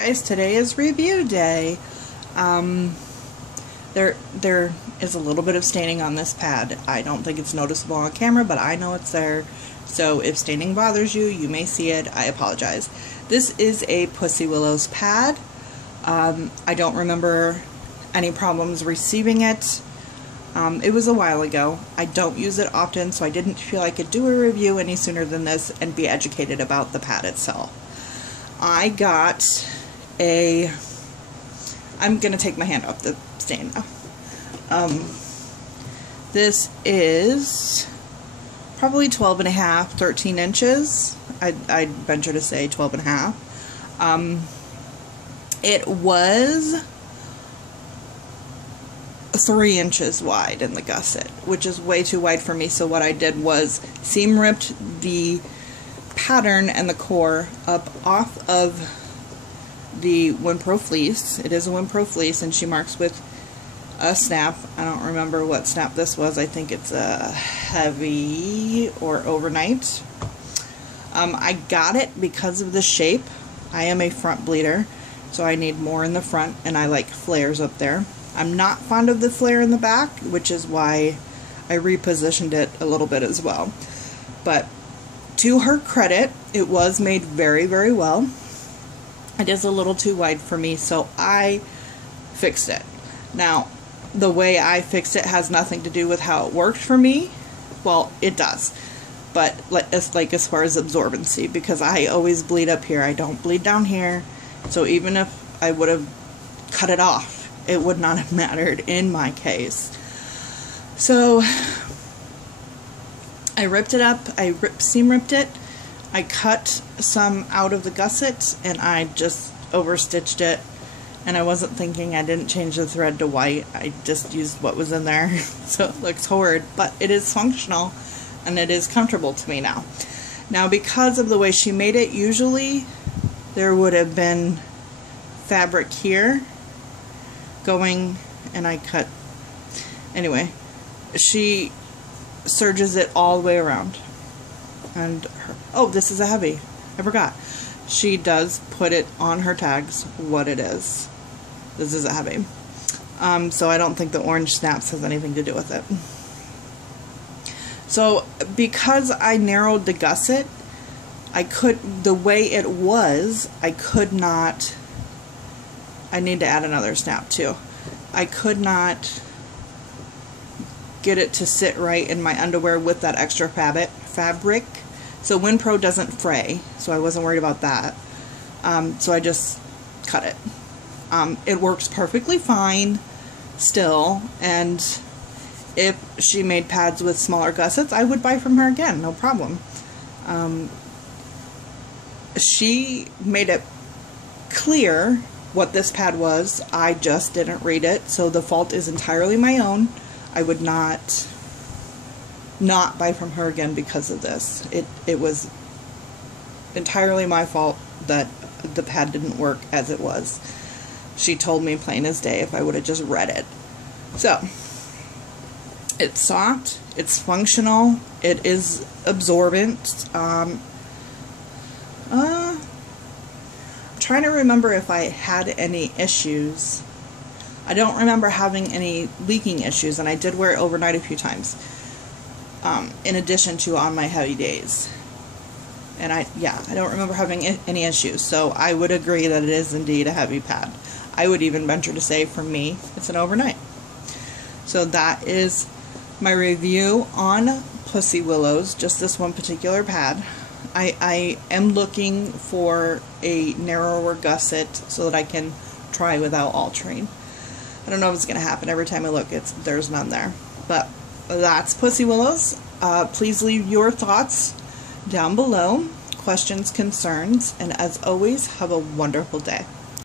Guys, today is review day. There is a little bit of staining on this pad. I don't think it's noticeable on camera, but I know it's there. So if staining bothers you, you may see it. I apologize. This is a Pussy Willows pad. I don't remember any problems receiving it. It was a while ago. I don't use it often, so I didn't feel I could do a review any sooner than this and be educated about the pad itself. I got I'm going to take my hand off the stain now. This is probably 12 and a half, 13 inches. I'd venture to say 12 and a half. It was 3 inches wide in the gusset, which is way too wide for me. So what I did was seam ripped the pattern and the core up off of the Winpro fleece. It is a Winpro fleece, and she marks with a snap. I don't remember what snap this was. I think it's a heavy or overnight. I got it because of the shape. I am a front bleeder, so I need more in the front, and I like flares up there. I'm not fond of the flare in the back, which is why I repositioned it a little bit as well. But to her credit, it was made very, very well. It is a little too wide for me, so I fixed it. Now, the way I fixed it has nothing to do with how it worked for me. Well, it does. But it's like as far as absorbency, because I always bleed up here. I don't bleed down here. So even if I would have cut it off, it would not have mattered in my case. So I ripped it up. I seam ripped it. I cut some out of the gusset, and I just overstitched it. And I wasn't thinking. I didn't change the thread to white. I just used what was in there. So it looks horrid, but it is functional, and it is comfortable to me now. Now, because of the way she made it, usually there would have been fabric here going, and I cut. Anyway, she serges it all the way around. And oh, this is a heavy. I forgot. She does put it on her tags what it is. This is a heavy. So I don't think the orange snaps has anything to do with it. So because I narrowed the gusset, the way it was, I could not, I need to add another snap too. I could not get it to sit right in my underwear with that extra fabric. So Winpro doesn't fray, so I wasn't worried about that. So I just cut it. It works perfectly fine still, and if she made pads with smaller gussets, I would buy from her again, no problem. She made it clear what this pad was. I just didn't read it, so the fault is entirely my own. I would not buy from her again because of this. It was entirely my fault that the pad didn't work as it was. She told me plain as day if I would have just read it. So, it's soft, it's functional, it is absorbent. I'm trying to remember if I had any issues. I don't remember having any leaking issues, and I did wear it overnight a few times. In addition to on my heavy days. And I don't remember having any issues, so I would agree that it is indeed a heavy pad. I would even venture to say, for me, it's an overnight. So that is my review on Pussy Willows, just this one particular pad. I am looking for a narrower gusset so that I can try without altering. I don't know if it's going to happen. Every time I look, there's none there. But that's Pussy Willows. Please leave your thoughts down below, questions, concerns, and as always, have a wonderful day.